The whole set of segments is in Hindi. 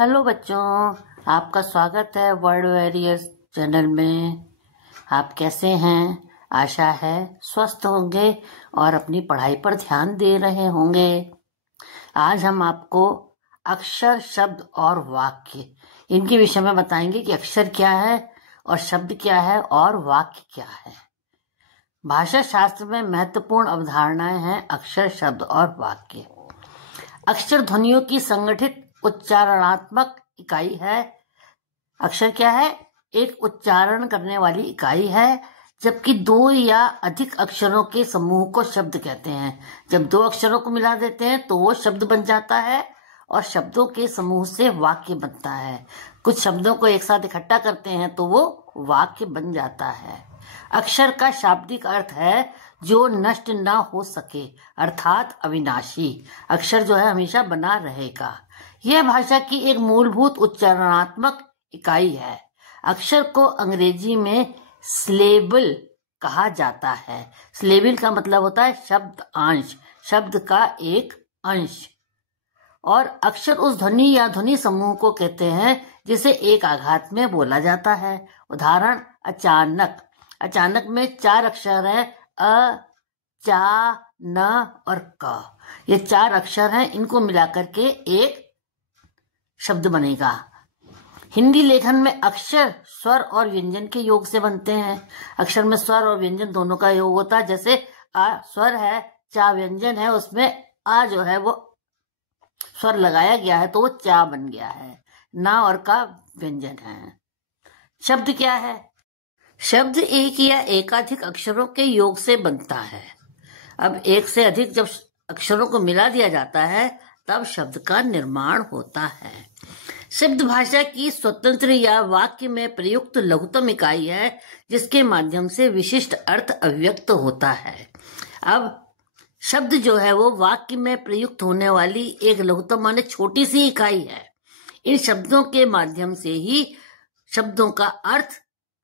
हेलो बच्चों, आपका स्वागत है वर्ड वॉरियर्स चैनल में। आप कैसे हैं? आशा है स्वस्थ होंगे और अपनी पढ़ाई पर ध्यान दे रहे होंगे। आज हम आपको अक्षर, शब्द और वाक्य इनके विषय में बताएंगे कि अक्षर क्या है और शब्द क्या है और वाक्य क्या है। भाषा शास्त्र में महत्वपूर्ण अवधारणाएं हैं अक्षर, शब्द और वाक्य। अक्षर ध्वनियों की संगठित उच्चारणात्मक इकाई है। अक्षर क्या है? एक उच्चारण करने वाली इकाई है, जबकि दो या अधिक अक्षरों के समूह को शब्द कहते हैं। जब दो अक्षरों को मिला देते हैं तो वो शब्द बन जाता है और शब्दों के समूह से वाक्य बनता है। कुछ शब्दों को एक साथ इकट्ठा करते हैं तो वो वाक्य बन जाता है। अक्षर का शाब्दिक अर्थ है जो नष्ट ना हो सके, अर्थात अविनाशी। अक्षर जो है हमेशा बना रहेगा। यह भाषा की एक मूलभूत उच्चारणात्मक इकाई है। अक्षर को अंग्रेजी में सिलेबल कहा जाता है। सिलेबल का मतलब होता है शब्द अंश, शब्द का एक अंश। और अक्षर उस ध्वनि या ध्वनि समूह को कहते हैं जिसे एक आघात में बोला जाता है। उदाहरण, अचानक। अचानक में 4 अक्षर है, अ, चा, न और क। ये 4 अक्षर हैं, इनको मिलाकर के एक शब्द बनेगा। हिंदी लेखन में अक्षर स्वर और व्यंजन के योग से बनते हैं। अक्षर में स्वर और व्यंजन दोनों का योग होता है। जैसे आ स्वर है, चा व्यंजन है, उसमें आ जो है वो स्वर लगाया गया है तो वो चा बन गया है। ना और का व्यंजन है। शब्द क्या है? शब्द एक या एकाधिक अक्षरों के योग से बनता है। अब एक से अधिक जब अक्षरों को मिला दिया जाता है तब शब्द का निर्माण होता है। शब्द भाषा की स्वतंत्र या वाक्य में प्रयुक्त लघुतम इकाई है जिसके माध्यम से विशिष्ट अर्थ अभिव्यक्त होता है। अब शब्द जो है वो वाक्य में प्रयुक्त होने वाली एक लघुतम माने छोटी सी इकाई है। इन शब्दों के माध्यम से ही शब्दों का अर्थ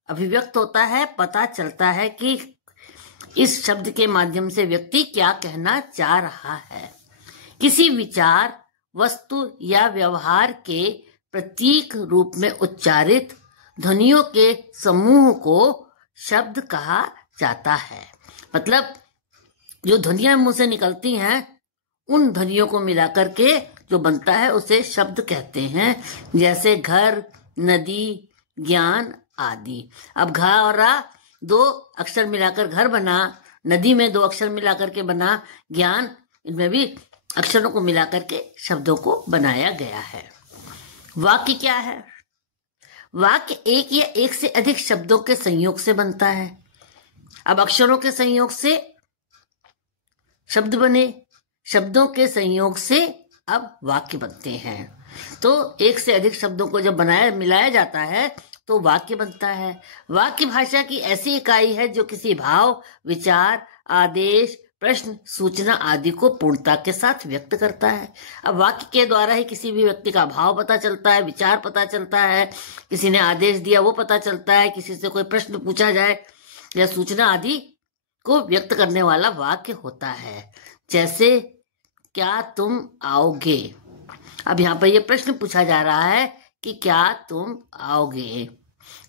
अभिव्यक्त होता है। पता चलता है कि इस शब्द के माध्यम से व्यक्ति क्या कहना चाह रहा है। किसी विचार, वस्तु या व्यवहार के प्रतीक रूप में उच्चारित ध्वनियों के समूह को शब्द कहा जाता है। मतलब जो ध्वनियां मुंह से निकलती हैं उन ध्वनियों को मिलाकर के जो बनता है उसे शब्द कहते हैं। जैसे घर, नदी, ज्ञान आदि। अब घ और रा 2 अक्षर मिलाकर घर बना, नदी में 2 अक्षर मिलाकर के बना, ज्ञान, इनमें भी अक्षरों को मिलाकर के शब्दों को बनाया गया है। वाक्य क्या है? वाक्य एक या एक से अधिक शब्दों के संयोग से बनता है। अब अक्षरों के संयोग से शब्द बने, शब्दों के संयोग से अब वाक्य बनते हैं। तो एक से अधिक शब्दों को जब मिलाया जाता है तो वाक्य बनता है। वाक्य भाषा की ऐसी इकाई है जो किसी भाव, विचार, आदेश, प्रश्न, सूचना आदि को पूर्णता के साथ व्यक्त करता है। अब वाक्य के द्वारा ही किसी भी व्यक्ति का भाव पता चलता है, विचार पता चलता है, किसी ने आदेश दिया वो पता चलता है, किसी से कोई प्रश्न पूछा जाए या सूचना आदि को व्यक्त करने वाला वाक्य होता है। जैसे, क्या तुम आओगे? अब यहाँ पर यह प्रश्न पूछा जा रहा है कि क्या तुम आओगे?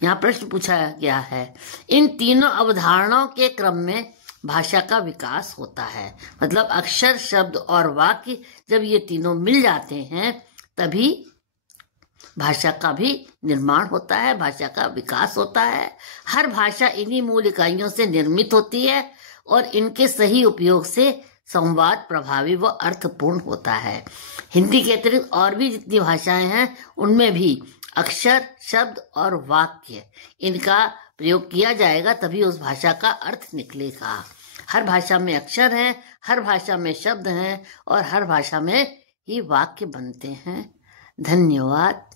यहाँ प्रश्न पूछा गया है। इन तीनों अवधारणाओं के क्रम में भाषा का विकास होता है। मतलब अक्षर, शब्द और वाक्य जब ये तीनों मिल जाते हैं तभी भाषा का भी निर्माण होता है, भाषा का विकास होता है। हर भाषा इन्हीं मूल इकाइयों से निर्मित होती है और इनके सही उपयोग से संवाद प्रभावी व अर्थपूर्ण होता है। हिंदी के अतिरिक्त और भी जितनी भाषाएं हैं उनमें भी अक्षर, शब्द और वाक्य इनका प्रयोग किया जाएगा तभी उस भाषा का अर्थ निकलेगा। हर भाषा में अक्षर हैं, हर भाषा में शब्द हैं और हर भाषा में ही वाक्य बनते हैं। धन्यवाद।